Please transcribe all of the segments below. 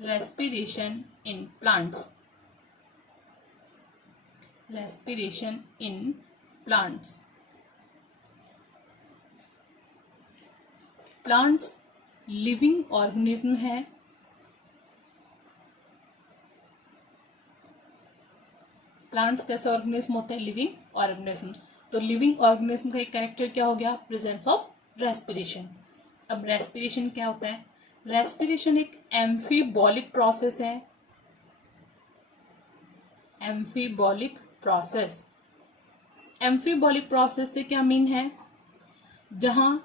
respiration in plants. Respiration in plants. Plants living organism है. Plants कैसे organism होते हैं? Living organism. तो लिविंग ऑर्गेनिज्म का एक कैरेक्टर क्या हो गया? Presence of respiration. अब रेस्पिरेशन क्या होता है? रेस्पिरेशन एक एम्फीबॉलिक प्रोसेस है. Amphibolic process. एम्फीबॉलिक प्रोसेस से क्या मीन है? जहां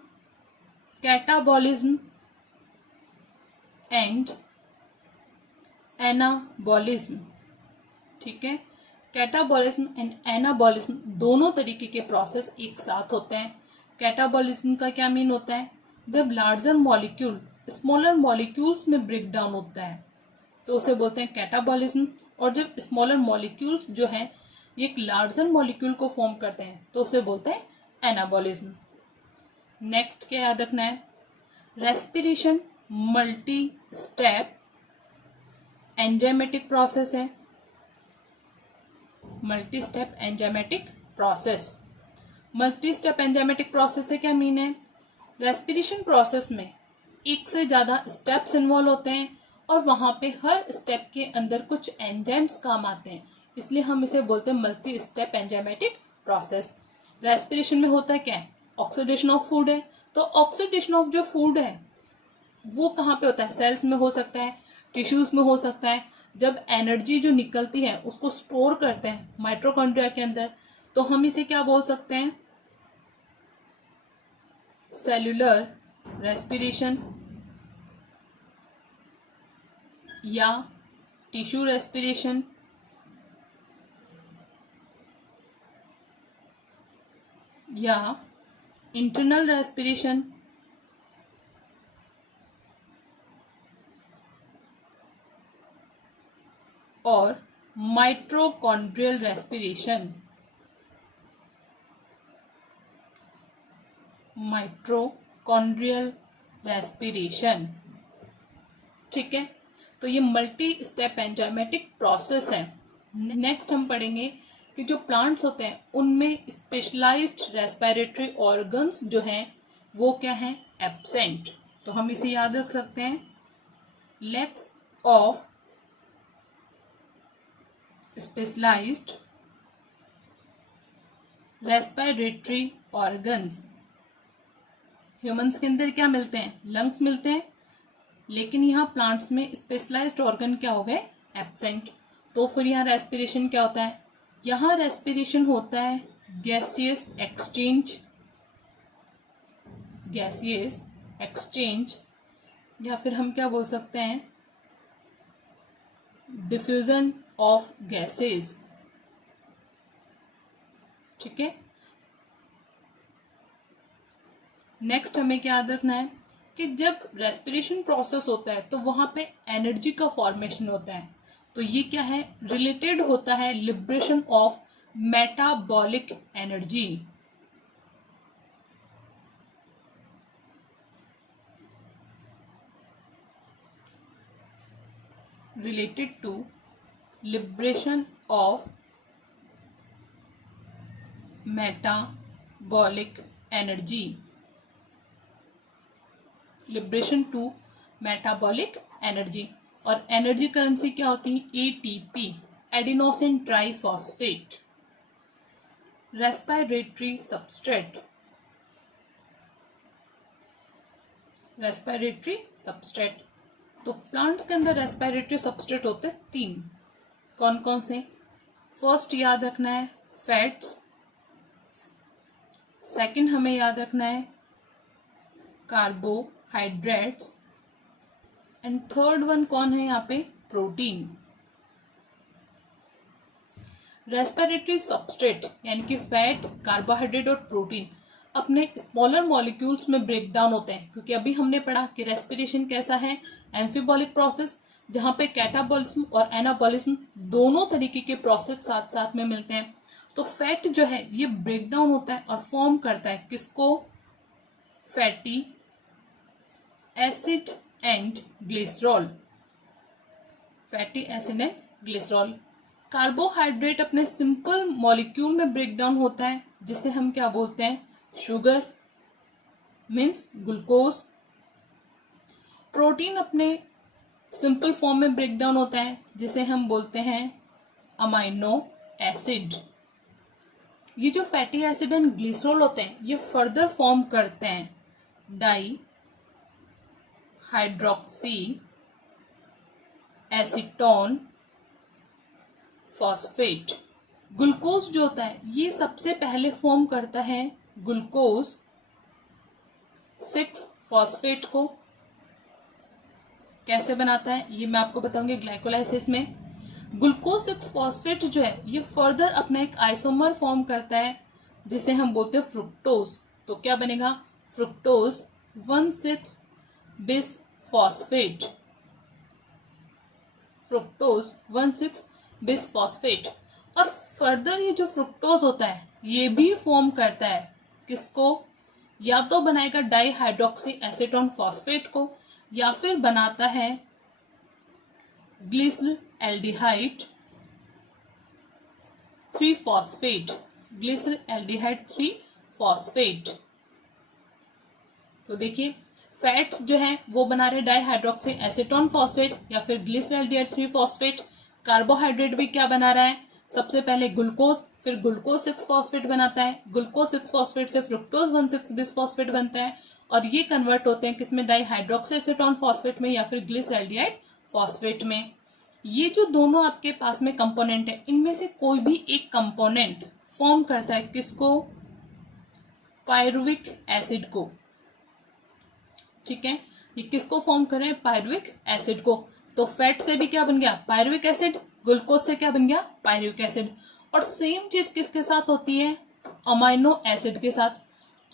कैटाबॉलिज्म एंड एनाबॉलिज्म, ठीक है, कैटाबॉलिज्म एंड एनाबॉलिज्म दोनों तरीके के प्रोसेस एक साथ होते हैं. कैटाबॉलिज्म का क्या मीन होता है? जब लार्जर मॉलिक्यूल स्मॉलर मॉलिक्यूल्स में ब्रेक डाउन होता है तो उसे बोलते हैं कैटाबॉलिज्म. और जब स्मॉलर मॉलिक्यूल्स जो हैं ये एक लार्जर मॉलिक्यूल को फॉर्म करते हैं तो उसे बोलते हैं एनाबॉलिज्म. नेक्स्ट क्या याद रखना है? Respiration multi step enzymatic process है. Multi step enzymatic process. Multi step enzymatic process से क्या मीन है? रेस्पिरेशन प्रोसेस में एक से ज्यादा स्टेप्स इन्वॉल्व होते हैं और वहां पे हर स्टेप के अंदर कुछ एंजाइम्स काम आते हैं, इसलिए हम इसे बोलते हैं multi step enzymatic process. Respiration में होता है क्या? ऑक्सीडेशन ऑफ फूड है. तो ऑक्सीडेशन ऑफ जो फूड है वो कहाँ पे होता है? सेल्स में हो सकता है, टिश्यूज में हो सकता है. जब एनर्जी जो निकलती है उसको स्टोर करते हैं माइटोकॉन्ड्रिया के अंदर, तो हम इसे क्या बोल सकते हैं? सेल्यूलर रेस्पिरेशन या टिश्यू रेस्पिरेशन या इंटरनल रेस्पिरेशन और माइटोकॉन्ड्रियल रेस्पिरेशन. माइटोकॉन्ड्रियल रेस्पिरेशन, ठीक है. तो ये मल्टी स्टेप एंजाइमेटिक प्रोसेस है. नेक्स्ट हम पढ़ेंगे कि जो प्लांट्स होते हैं उनमें स्पेशलाइज्ड रेस्पिरेटरी ऑर्गन्स जो हैं वो क्या हैं? एब्सेंट. तो हम इसे याद रख सकते हैं. Lacks of specialized respiratory organs. Humans के अंदर क्या मिलते हैं? लंग्स मिलते हैं, लेकिन यहाँ प्लांट्स में स्पेशलाइज्ड ऑर्गन क्या हो गए? एब्सेंट. तो फिर यहाँ रेस्पिरेशन क्या होता है? यहाँ रेस्पिरेशन होता है गैसियस एक्सचेंज. गैसियस एक्सचेंज या फिर हम क्या बोल सकते हैं? डिफ्यूजन ऑफ गैसेस, ठीक है. नेक्स्ट हमें क्या याद रखना है कि जब रेस्पिरेशन प्रोसेस होता है तो वहां पे एनर्जी का फॉर्मेशन होता है. तो ये क्या है? रिलेटेड होता है liberation of metabolic energy. Related to liberation of metabolic energy. Liberation to metabolic energy. और एनर्जी करेंसी क्या होती है? ATP, adenosine triphosphate. Respiratory substrate. Respiratory substrate. तो प्लांट्स के अंदर रेस्पिरेटरी सबस्ट्रेट होते हैं 3. कौन कौन से? फर्स्ट याद रखना है फैट्स. सेकंड हमें याद रखना है कार्बोहाइड्रेट्स. एंड थर्ड वन कौन है यहाँ पे? प्रोटीन. रेस्पिरेटरी सबस्ट्रेट यानी कि फैट, कार्बोहाइड्रेट और प्रोटीन अपने स्मॉलर मॉलिक्यूल्स में ब्रेक डाउन होते हैं, क्योंकि अभी हमने पढ़ा कि रेस्पिरेशन कैसा है? एम्फीबॉलिक प्रोसेस, जहां पे कैटाबॉलिज्म और एनाबॉलिज्म दोनों तरीके के प्रोसेस साथ साथ में मिलते हैं. तो फैट जो है ये ब्रेक डाउन होता है और फॉर्म करता है किसको? Fatty acid and glycerol. Fatty acid and glycerol. Carbohydrate अपने सिंपल मॉलिक्यूल में ब्रेक डाउन होता है जिसे हम क्या बोलते हैं, शुगर मीन्स ग्लूकोज। प्रोटीन अपने सिंपल फॉर्म में ब्रेक डाउन होता है जिसे हम बोलते हैं अमाइनो एसिड। ये जो फैटी एसिड एंड ग्लिसरॉल होते हैं ये फर्दर फॉर्म करते हैं di hydroxy acetone phosphate. Glucose जो होता है ये सबसे पहले फॉर्म करता है ग्लूकोज 6 फॉस्फेट को। कैसे बनाता है ये मैं आपको बताऊंगी ग्लाइकोलाइसिस में। ग्लूकोज 6 फॉस्फेट जो है ये फर्दर अपना एक आइसोमर फॉर्म करता है जिसे हम बोलते हैं फ्रुक्टोज। तो क्या बनेगा, fructose 1,6 bis phosphate, fructose 1,6 bis phosphate. और फर्दर ये जो फ्रुक्टोज होता है ये भी फॉर्म करता है किसको, या तो बनाएगा डाई हाइड्रोक्सी एसीटोन फॉस्फेट को या फिर बनाता है glycerol aldehyde 3 phosphate, glycerol aldehyde 3 phosphate. तो देखिए फैट्स जो है वो बना रहे डाई हाइड्रोक्सी एसीटोन फॉस्फेट या फिर ग्लिसरॉल एल्डिहाइड 3 फॉस्फेट। कार्बोहाइड्रेट भी क्या बना रहा है, सबसे पहले ग्लूकोज, फिर ग्लूकोज 6 फॉस्फेट बनाता है, ग्लूकोज 6 फॉस्फेट से फ्रुक्टोज 1,6 बिस फॉस्फेट बनता है और ये कन्वर्ट होते हैं किसमें, डाई हाइड्रोक्सी एसीटोन फॉस्फेट में या फिर ग्लिसरॉल एल्डिहाइड फॉस्फेट में। ये जो दोनों आपके पास में कंपोनेंट है इनमें से कोई भी एक कंपोनेंट फॉर्म करता है किसको, पायरुविक एसिड को। ठीक है, ये किसको फॉर्म कर रहे हैं, पायरुविक एसिड को। तो फैट से भी क्या बन गया, पायरुविक एसिड, ग्लूकोज से क्या बन गया, पायरुविक एसिड। और सेम चीज किसके साथ होती है, अमाइनो एसिड के साथ।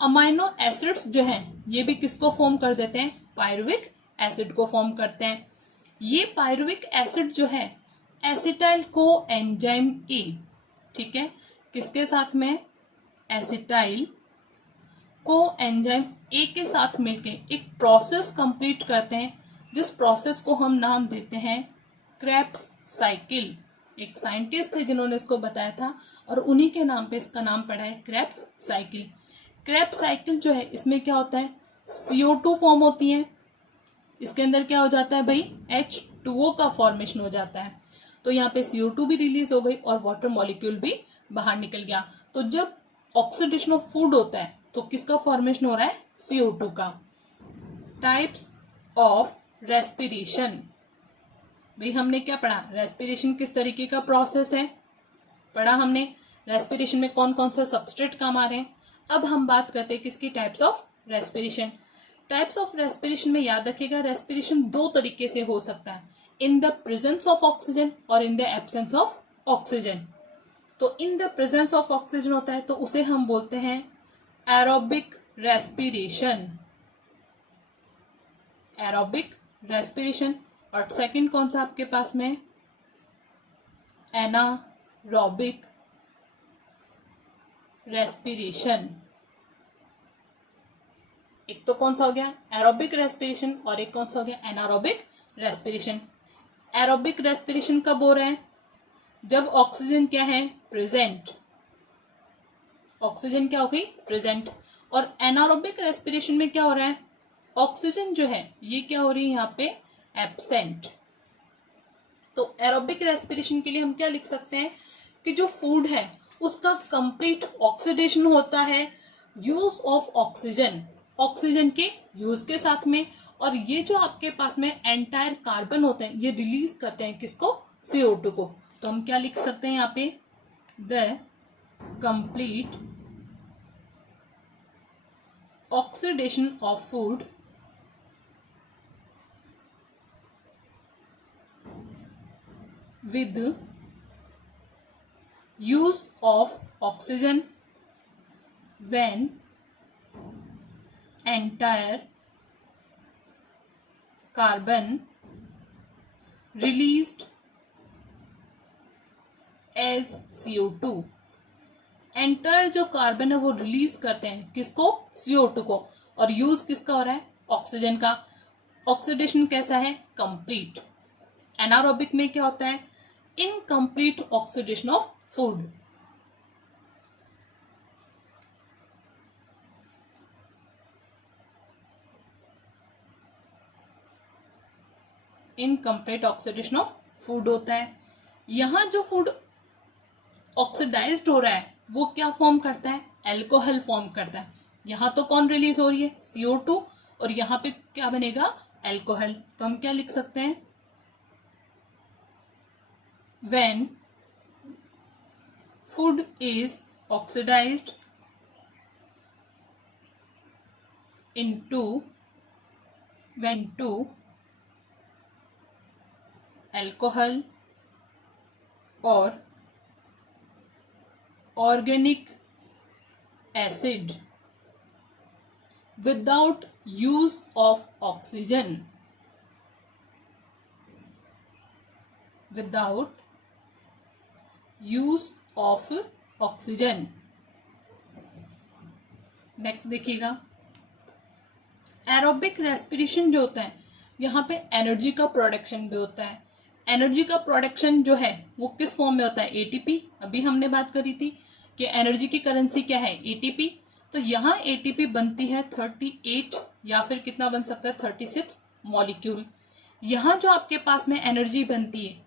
अमाइनो एसिड्स जो हैं ये भी किसको फॉर्म कर देते हैं, पायरुविक एसिड को फॉर्म करते हैं। ये पायरुविक एसिड जो है एसिटाइल को एंजाइम ए, ठीक है, किसके साथ में, एसिटाइल को एंजाइम ए के साथ मिलके एक प्रोसेस कंप्लीट करते हैं जिस प्रोसेस को हम नाम देते हैं क्रेब्स साइकिल। एक साइंटिस्ट थे जिन्होंने इसको बताया था और उन्हीं के नाम पे इसका नाम पड़ा है क्रेब्स साइकिल। क्रेब्स साइकिल जो है इसमें क्या होता है, CO2 फॉर्म होती है, इसके अंदर क्या हो जाता है भाई, H2O का फॉर्मेशन हो जाता है। तो यहाँ पे CO2 भी रिलीज हो गई और वाटर मॉलिक्यूल भी बाहर निकल गया। तो जब ऑक्सीडेशन ऑफ फूड होता है तो किसका फॉर्मेशन हो रहा है, CO2 का। टाइप्स ऑफ रेस्पिरेशन, भाई हमने क्या पढ़ा, रेस्पिरेशन किस तरीके का प्रोसेस है, पढ़ा हमने। रेस्पिरेशन में कौन कौन सा सबस्ट्रेट काम आ रहे हैं। अब हम बात करते हैं किसकी, types of respiration. Types of respiration में याद रखिएगा रेस्पिरेशन 2 तरीके से हो सकता है, in the presence of oxygen और in the absence of oxygen. तो in the presence of oxygen होता है तो उसे हम बोलते हैं एरोबिक रेस्पिरेशन, एरोबिक रेस्पिरेशन। और सेकंड कौन सा आपके पास में, एनारोबिक रेस्पिरेशन। एक तो कौन सा हो गया एरोबिक रेस्पिरेशन और एक कौन सा हो गया एनारोबिक रेस्पिरेशन। एरोबिक रेस्पिरेशन कब हो रहा है, जब ऑक्सीजन क्या है, प्रेजेंट, ऑक्सीजन क्या हो गई, प्रेजेंट। और एनारोबिक रेस्पिरेशन में क्या हो रहा है, ऑक्सीजन जो है ये क्या हो रही है यहाँ पे, एब्सेंट। तो एरोबिक रेस्पिरेशन के लिए हम क्या लिख सकते हैं कि जो फूड है उसका कंप्लीट ऑक्सीडेशन होता है यूज ऑफ ऑक्सीजन, ऑक्सीजन के यूज के साथ में। और ये जो आपके पास में एंटायर कार्बन होते हैं ये रिलीज करते हैं किसको, CO2 को। तो हम क्या लिख सकते हैं यहाँ पे, the complete oxidation of food with use of oxygen when entire carbon released as CO2। Enter जो कार्बन है वो रिलीज करते हैं किसको, CO2 को। और यूज किसका हो रहा है, ऑक्सीजन का। ऑक्सीडेशन कैसा है, कंप्लीट। एनारोबिक में क्या होता है, incomplete oxidation of food. Incomplete oxidation of food होता है। यहां जो फूड ऑक्सीडाइज्ड हो रहा है वो क्या फॉर्म करता है, एल्कोहल फॉर्म करता है। यहां तो कौन रिलीज हो रही है, CO2, और यहां पे क्या बनेगा, एल्कोहल। तो हम क्या लिख सकते हैं, when food is oxidized into alcohol or organic acid without use of oxygen, without use of oxygen. Next देखिएगा, एरोबिक रेस्पिरेशन जो होता है यहाँ पे एनर्जी का प्रोडक्शन भी होता है। एनर्जी का प्रोडक्शन जो है वो किस फॉर्म में होता है, एटीपी। अभी हमने बात करी थी कि एनर्जी की करेंसी क्या है, एटीपी। तो यहाँ एटीपी बनती है 38 या फिर कितना बन सकता है 36 मॉलिक्यूल। यहाँ जो आपके पास में एनर्जी बनती है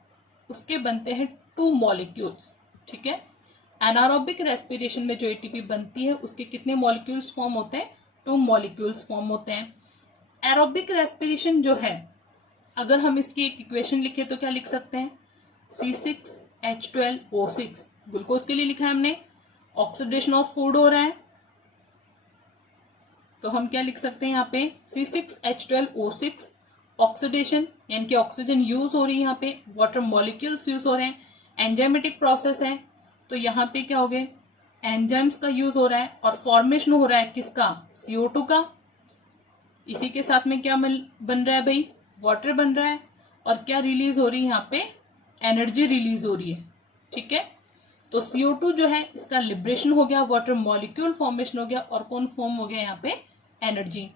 उसके बनते हैं 2 मॉलिक्यूल्स, ठीक है। एनारोबिक रेस्पिरेशन में जो एटीपी बनती है उसके कितने मॉलिक्यूल्स फॉर्म होते हैं, 2 मॉलिक्यूल्स फॉर्म होते हैं। एरोबिक रेस्पिरेशन जो है, अगर हम इसकी एक इक्वेशन लिखे तो क्या लिख सकते हैं, C6H12O6। ग्लूकोज के लिए लिखा है हमने, ऑक्सीडेशन ऑफ फूड हो रहा है तो हम क्या लिख सकते हैं यहाँ पे C6H12O6 ऑक्सीडेशन, यानी कि ऑक्सीजन यूज हो रही है, यहाँ पे वाटर मॉलिक्यूल्स यूज हो रहे हैं, एंजाइमेटिक प्रोसेस है। तो यहाँ पे क्या हो गए, एंजाइम्स का यूज हो रहा है और फॉर्मेशन हो रहा है किसका, CO2 का। इसी के साथ में क्या बन रहा है भाई, वाटर बन रहा है। और क्या रिलीज हो रही है यहाँ पे, एनर्जी रिलीज हो रही है, ठीक है। तो CO2 जो है इसका लिबरेशन हो गया, वाटर मॉलिक्यूल फॉर्मेशन हो गया, और कौन फॉर्म हो गया यहाँ पे, एनर्जी।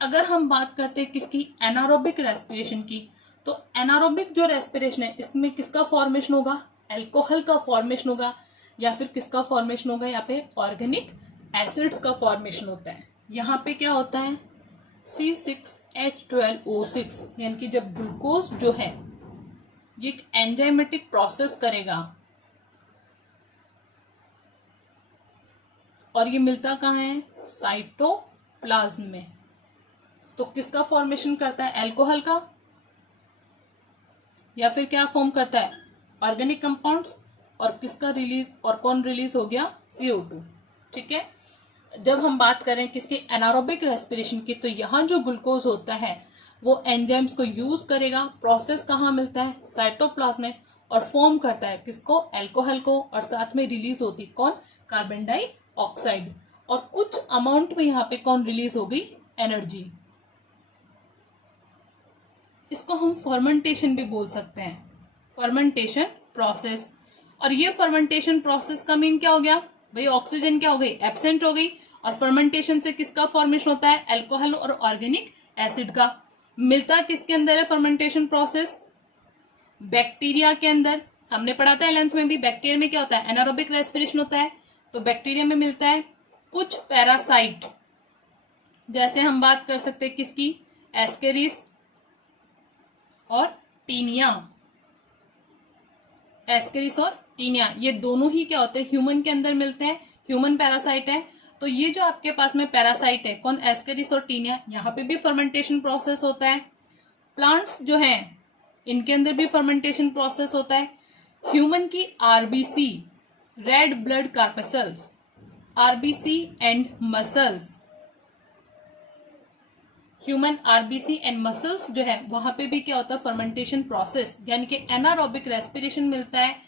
अगर हम बात करते हैं किसकी, एनारोबिक रेस्पिरेशन की, तो एनारोबिक जो रेस्पिरेशन है इसमें किसका फॉर्मेशन होगा, एल्कोहल का फॉर्मेशन होगा, या फिर किसका फॉर्मेशन होगा, यहाँ पे ऑर्गेनिक एसिड्स का फॉर्मेशन होता है। यहाँ पे क्या होता है, C6H12O6, यानी कि जब ग्लूकोज जो है ये एक एंजाइमेटिक प्रोसेस करेगा और ये मिलता कहाँ है, साइटोप्लाज्म में। तो किसका फॉर्मेशन करता है, एल्कोहल का, या फिर क्या फॉर्म करता है, ऑर्गेनिक कंपाउंड्स। और किसका रिलीज, और कौन रिलीज हो गया, CO2, ठीक है। जब हम बात करें किसकी, एनारोबिक रेस्पिरेशन की, तो यहाँ जो ग्लूकोज होता है वो एंजाइम्स को यूज करेगा, प्रोसेस कहाँ मिलता है, साइटोप्लाज्म में, और फॉर्म करता है किसको, एल्कोहल को, और साथ में रिलीज होती कौन, कार्बन डाइऑक्साइड। और कुछ अमाउंट में यहाँ पे कौन रिलीज हो गई, एनर्जी। इसको हम फर्मेंटेशन भी बोल सकते हैं, फर्मेंटेशन प्रोसेस। और ये फर्मेंटेशन प्रोसेस का मीन क्या हो गया भाई, ऑक्सीजन क्या हो गई, एब्सेंट हो गई, और फर्मेंटेशन से किसका फॉर्मेशन होता है, एल्कोहल और ऑर्गेनिक एसिड का। मिलता किसके अंदर है फर्मेंटेशन प्रोसेस, बैक्टीरिया के अंदर। हमने पढ़ा था 11th में भी, बैक्टीरिया में क्या होता है, एनारोबिक रेस्पिरेशन होता है। तो बैक्टीरिया में मिलता है कुछ पैरासाइट, जैसे हम बात कर सकते हैं किसकी, एस्केरिस और टीनिया। एस्केरिस और टीनिया ये दोनों ही क्या होते हैं, ह्यूमन के अंदर मिलते हैं, ह्यूमन पैरासाइट है। तो ये जो आपके पास में पैरासाइट है कौन, एस्केरिस और टीनिया, यहाँ पे भी फर्मेंटेशन प्रोसेस होता है। प्लांट्स जो हैं इनके अंदर भी फर्मेंटेशन प्रोसेस होता है। ह्यूमन की RBC, red blood corpuscles, RBC and muscles, human RBC and muscles जो है वहां पे भी क्या होता है, फर्मेंटेशन प्रोसेस, यानी कि एनारोबिक रेस्पिरेशन मिलता है।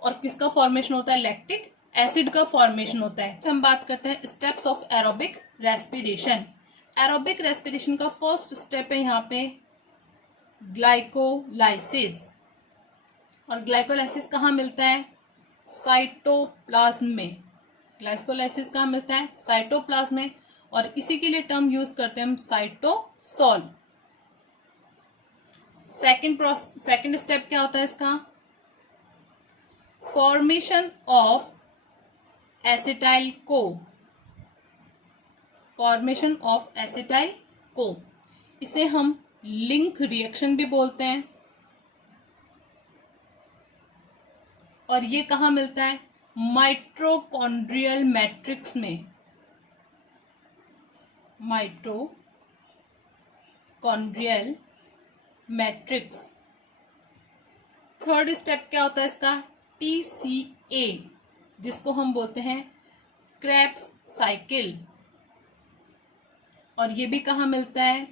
और किसका फॉर्मेशन होता है, लैक्टिक एसिड का फॉर्मेशन होता है। तो हम बात करते हैं steps of aerobic respiration. Aerobic respiration का फर्स्ट स्टेप है यहाँ पे ग्लाइकोलाइसिस। और ग्लाइकोलाइसिस कहाँ मिलता है, साइटोप्लाज्म में। ग्लाइकोलाइसिस कहाँ मिलता है, साइटोप्लाज्म में। और इसी के लिए टर्म यूज करते हैं हम, साइटोसॉल। सेकेंड स्टेप क्या होता है इसका? Formation of acetyl co, formation of acetyl co, इसे हम लिंक रिएक्शन भी बोलते हैं। और ये कहाँ मिलता है? माइटोकॉन्ड्रियल मैट्रिक्स में, माइटोकॉन्ड्रियल मैट्रिक्स। थर्ड स्टेप क्या होता है इसका? TCA, जिसको हम बोलते हैं क्रेब्स साइकिल। और ये भी कहाँ मिलता है?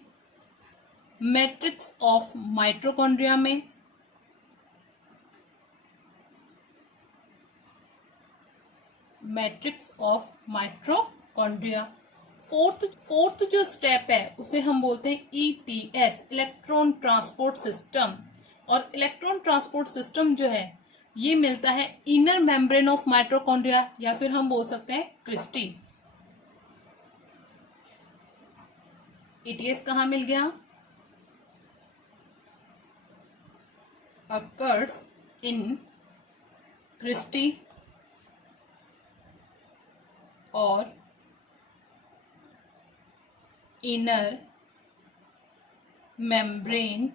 मैट्रिक्स ऑफ माइटोकॉन्ड्रिया में, मैट्रिक्स ऑफ माइटोकॉन्ड्रिया। फोर्थ जो स्टेप है उसे हम बोलते हैं ETS, इलेक्ट्रॉन ट्रांसपोर्ट सिस्टम। और इलेक्ट्रॉन ट्रांसपोर्ट सिस्टम जो है ये मिलता है इनर मेम्ब्रेन ऑफ माइटोकॉन्ड्रिया, या फिर हम बोल सकते हैं क्रिस्टी। ETS कहाँ मिल गया? occurs in क्रिस्टी और इनर मेम्ब्रेन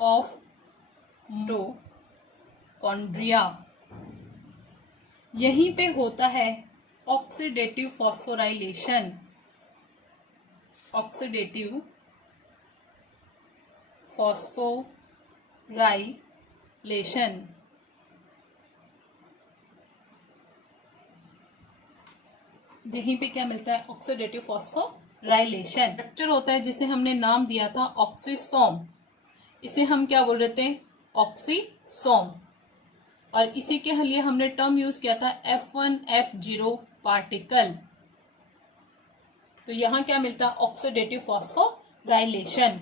ऑफ माइटोकॉन्ड्रिया। यहीं पे होता है ऑक्सीडेटिव फॉस्फोराइलेशन, ऑक्सीडेटिव फॉस्फोराइलेशन। यहीं पे क्या मिलता है? Oxidative phosphorylation. स्ट्रक्चर होता है जिसे हमने नाम दिया था ऑक्सीसोम, इसे हम क्या बोल रहे थे? ऑक्सीसोम। और इसी के लिए हमने टर्म यूज किया था F1F0 पार्टिकल। तो यहां क्या मिलता है? Oxidative phosphorylation.